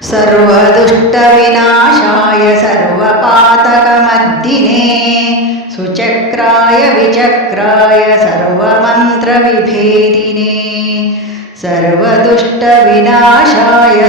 सर्वदुष्टविनाशाय सर्वपातकमद्दिने सुचक्राय विचक्राय सर्वमन्त्रविभेदिने सर्वदुष्टविनाशाय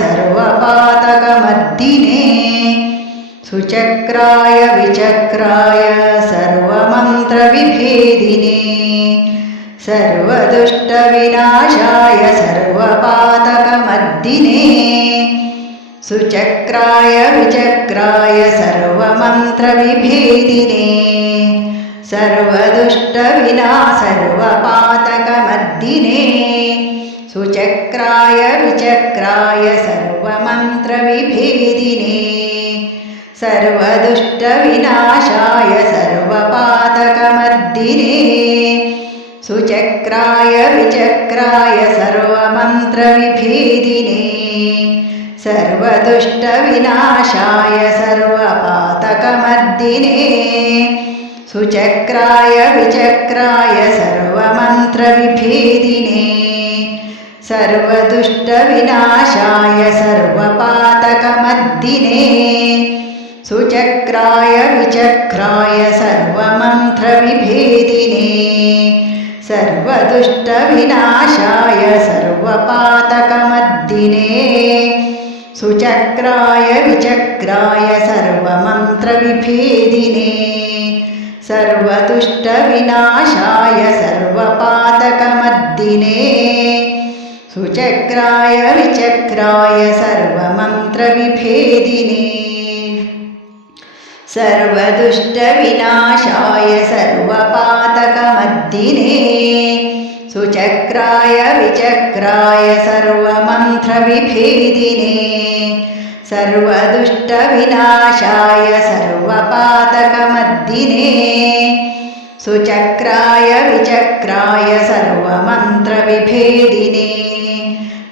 सर्वपातकमद्दिने सुचक्राय विचक्राय सर्वमन्त्रविभेदिने सर्वदुष्टविनाशाय सर्वपातकमद्दिने सुचक्राय विचक्राय सर्वमन्त्रविभेदिने सर्वदुष्टविना सर्वपातकमद्दिने सुचक्राय विचक्राय सर्वमन्त्रविभेदिने सर्वदुष्टविनाशाय सर्वपातकमद्दिने सुचक्राय विचक्राय सर्वमन्त्रविभेदिने सर्वदुष्टविनाशाय सर्वपातकमर्दिने सुचक्राय विचक्राय सर्वमन्त्रविभेदिने सर्वदुष्टविनाशाय सर्वपातकमद्दिने सुचक्राय विचक्राय सर्वमन्त्रविभेदिने सर्वदुष्टविनाशाय सर्वपातकमद्दिने सुचक्राय विचक्राय सर्वमन्त्रविभेदिने सर्वदुष्टविनाशाय सर्वपातकमद्दिने। सुचक्राय विचक्राय सर्वमन्त्रविभेदिने सर्वदुष्टविनाशाय सर्वपातकमद्दिने। सुचक्राय विचक्राय सर्वमन्त्रविभेदिने सर्वदुष्टविनाशाय सर्वपातकमद्दिने सुचक्राय विचक्राय सर्वमन्त्रविभेदिने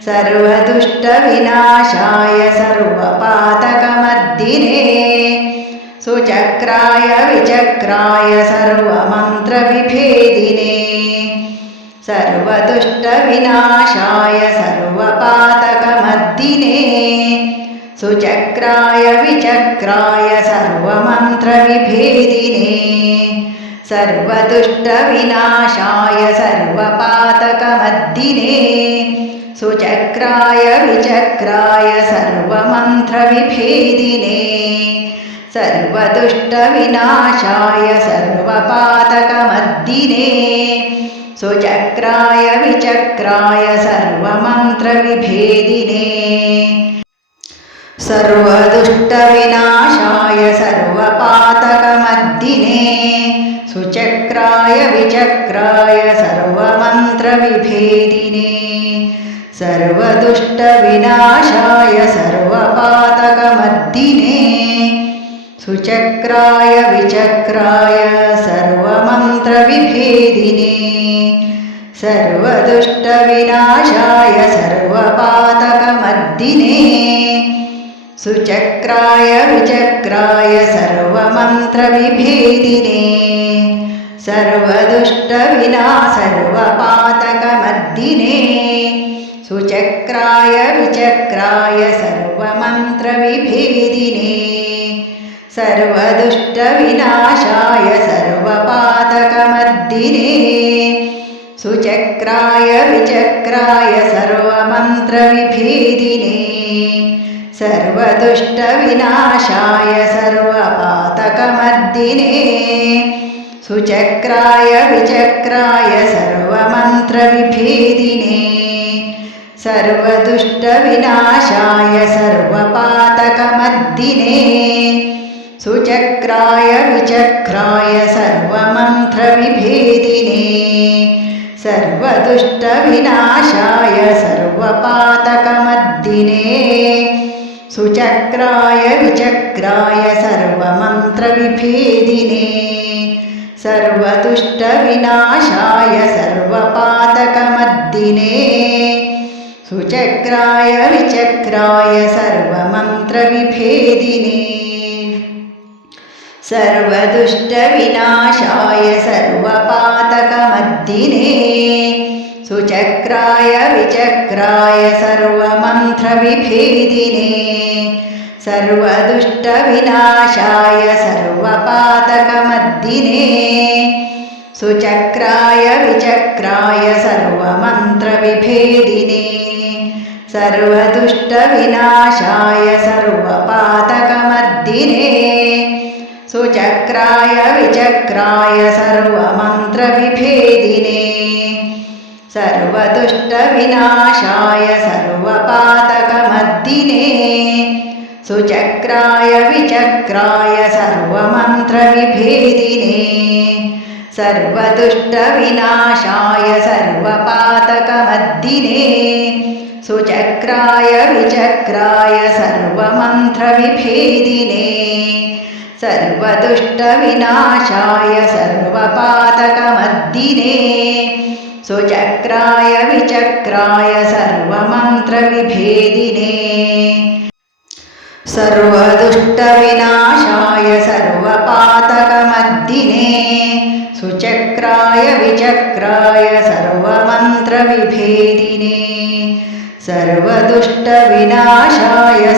सर्वदुष्टविनाशाय सर्वपातकमद्दिने सुचक्राय विचक्राय सर्वमन्त्रविभेदिने। सर्वदुष्टविनाशाय सर्वपातकमद्दिने सुचक्राय विचक्राय सर्वमन्त्रविभेदिने सर्वदुष्टविनाशाय सर्वपातकमद्दिने सुचक्राय विचक्राय सर्वमन्त्रविभेदिने सर्वदुष्टविनाशाय सर्वपातकमद्दिने सुचक्राय विचक्राय सर्वमन्त्रविभेदिने। सर्वदुष्टविनाशाय सर्वपातकमद्दिने सुचक्राय विचक्राय सर्वमन्त्रविभेदिने। सर्वदुष्टविनाशाय सर्वपातकमद्दिने सुचक्राय विचक्राय सर्वमन्त्रविभेदिने। सर्वदुष्टविनाशाय सर्वपातकमद्दिने सुचक्राय विचक्राय सर्वमन्त्रविभेदिने। सर्वदुष्टविना सर्वपातकमद्दिने सुचक्राय विचक्राय सर्वमन्त्रविभेदिने। सर्वदुष्टविनाशाय सर्वपातकमद्दिने सुचक्राय विचक्राय सर्वमन्त्रविभेदिने सर्वदुष्टविनाशाय सर्वपातकमद्दिने सुचक्राय विचक्राय सर्वमन्त्रविभेदिने सर्वदुष्टविनाशाय सर्वपातकमद्दिने सुचक्राय विचक्राय सर्वमन्त्रविभेदिने। सर्वदुष्टविनाशाय सर्वपातकमद्दिने सुचक्राय विचक्राय सर्वमन्त्रविभेदिने सर्वदुष्टविनाशाय सर्वपातकमद्दिने सुचक्राय विचक्राय सर्वमन्त्रविभेदिने। सर्वदुष्टविनाशाय सर्वपातकमद्दिने सुचक्राय विचक्राय सर्वमन्त्रविभेदिने सर्वदुष्टविनाशाय सर्वपातकमद्दिने सुचक्राय विचक्राय सर्वमन्त्रविभेदिने सर्वदुष्टविनाशाय सर्वपातकमद्दिने सुचक्राय विचक्राय सर्वमन्त्रविभेदिने। सर्वदुष्टविनाशाय सर्वपातकमद्दिने सुचक्राय विचक्राय सर्वमन्त्रविभेदिने। सर्वदुष्टविनाशाय सर्वपातकमद्दिने सुचक्राय विचक्राय सर्वमन्त्रविभेदिने। सर्वदुष्टविनाशाय सर्वपातकमद्दिने सुचक्राय विचक्राय सर्वमन्त्रविभेदिने सर्वदुष्टविनाशाय सर्वपातकमद्दिने सुचक्राय विचक्राय सर्वमन्त्रविभेदिने सर्वदुष्टविनाशाय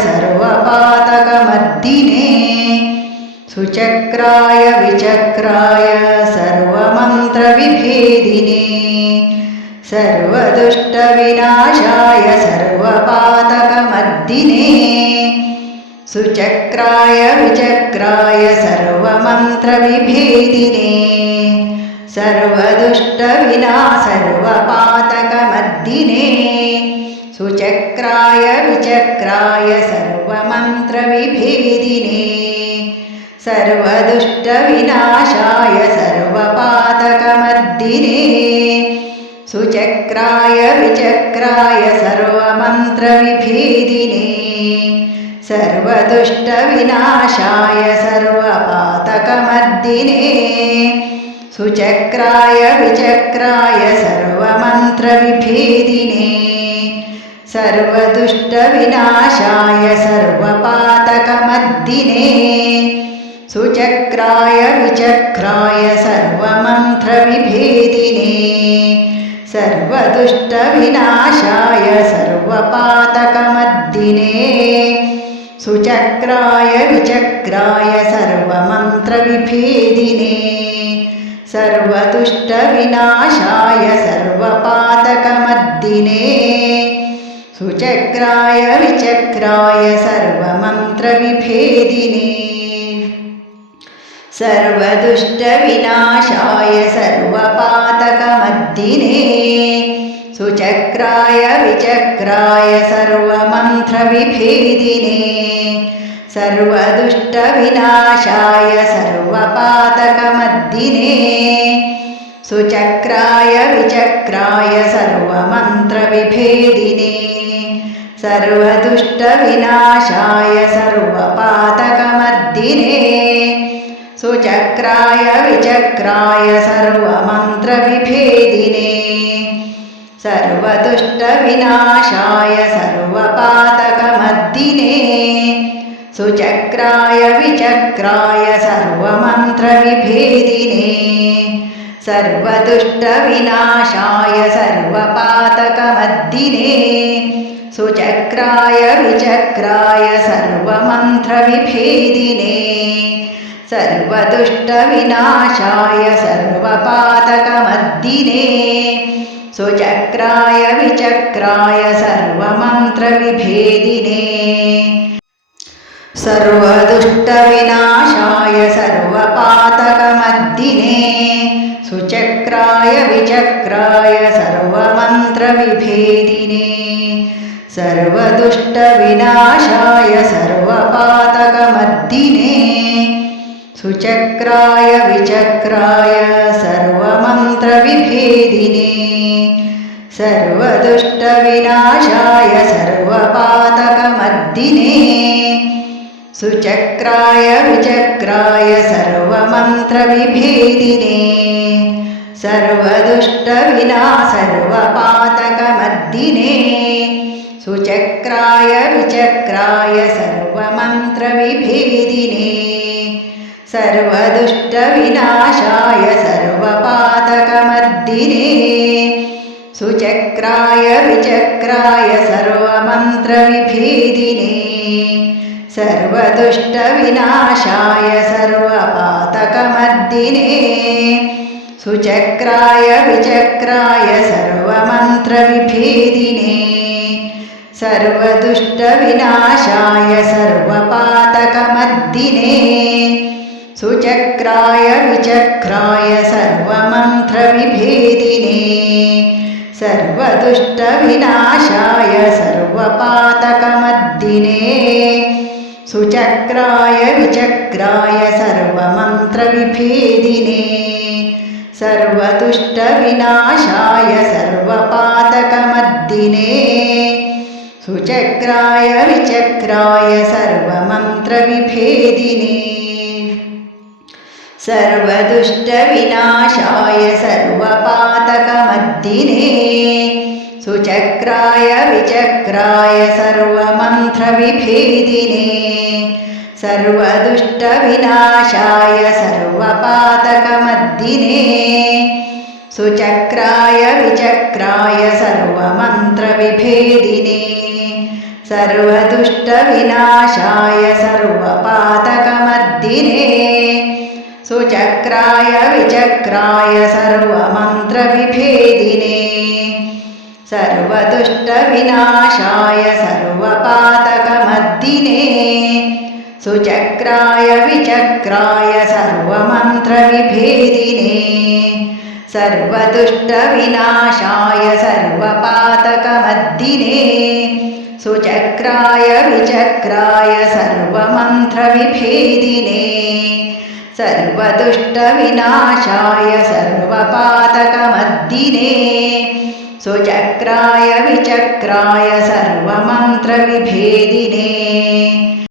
सर्वपातकमद्दिने सुचक्राय विचक्राय सर्वमन्त्रविभेदिने सर्वदुष्टविनाशाय सर्वपातकमद्दिने सुचक्राय विचक्राय सर्वमन्त्रविभेदिने सर्वदुष्टविना सर्वपातकमद्दिने सुचक्राय विचक्राय सर्वमन्त्रविभेदिने सर्वदुष्टविनाशाय सर्वपातकमद्दिने सुचक्राय विचक्राय सर्वमन्त्रविभेदिने सर्वदुष्टविनाशाय सर्वपातकमद्दिने सुचक्राय विचक्राय सर्वमन्त्रविभेदिने सर्वदुष्टविनाशाय सर्वपातकमद्दिने सुचक्राय विचक्राय सर्वमन्त्रविभेदिने सर्वदुष्टविनाशाय सर्वपातकमद्दिने सुचक्राय विचक्राय सर्वमन्त्रविभेदिने सर्वदुष्टविनाशाय सर्वपातकमद्दिने सुचक्राय विचक्राय सर्वमन्त्रविभेदिने। सर्वदुष्टविनाशाय सर्वपातकमद्दिने सुचक्राय विचक्राय सर्वमन्त्रविभेदिने सर्वदुष्टविनाशाय सर्वपातकमद्दिने सुचक्राय विचक्राय सर्वमन्त्रविभेदिने सर्वदुष्टविनाशाय सर्वपातकमद्दिने सुचक्राय विचक्राय सर्वमन्त्रविभेदिने। सर्वदुष्टविनाशाय सर्वपातकमद्दिने। सुचक्राय विचक्राय सर्वमन्त्रविभेदिने। सर्वदुष्टविनाशाय सर्वपातकमद्दिने। सुचक्राय विचक्राय सर्वमन्त्रविभेदिने। सर्वदुष्टविनाशाय सर्वपातकमद्दिने सुचक्राय विचक्राय सर्वमन्त्रविभेदिने सर्वदुष्टविनाशाय सर्वपातकमद्दिने सुचक्राय विचक्राय सर्वमन्त्रविभेदिने सर्वदुष्टविनाशाय सर्वपातकमद्दिने सुचक्राय विचक्राय सर्वमन्त्रविभेदिने सर्वदुष्टविनाशाय सर्वपातकमद्दिने सुचक्राय विचक्राय सर्वमन्त्रविभेदिने सर्वदुष्टविना सर्वपातकमद्दिने सुचक्राय विचक्राय सर्वमन्त्रविभेदिने सर्वदुष्टविनाशाय सर्वपातकमद्दिने सुचक्राय विचक्राय सर्वमन्त्रविभेदिने सर्वदुष्टविनाशाय सर्वपातकमर्दिने सुचक्राय विचक्राय सर्वमन्त्रविभेदिने सर्वदुष्टविनाशाय सर्वपातकमर्दिने सुचक्राय विचक्राय सर्वमन्त्रविभेदिने सर्वदुष्टविनाशाय सर्वपातकमर्दिने सुचक्राय विचक्राय सर्वमन्त्रविभेदिने सर्वदुष्टविनाशाय सर्वपातकमर्दिने सुचक्राय विचक्राय सर्वमन्त्रविभेदिने। सर्वदुष्टविनाशाय सर्वपातकमद्दिने सुचक्राय विचक्राय सर्वमन्त्रविभेदिने सर्वदुष्टविनाशाय सर्वपातकमद्दिने सुचक्राय विचक्राय सर्वमन्त्रविभेदिने सर्वदुष्टविनाशाय सर्वपातकमर्दिने सुचक्राय विचक्राय सर्वमन्त्रविभेदिने। सर्वदुष्टविनाशाय सर्वपातकमर्दिने सुचक्राय विचक्राय सर्वमन्त्रविभेदिने। सर्वदुष्टविनाशाय सर्वपातकमर्दिने सुचक्राय विचक्राय सर्वमन्त्रविभेदिने। सर्वदुष्टविनाशाय सर्वपातकमद्दिने सुचक्राय विचक्राय सर्वमन्त्रविभेदिने।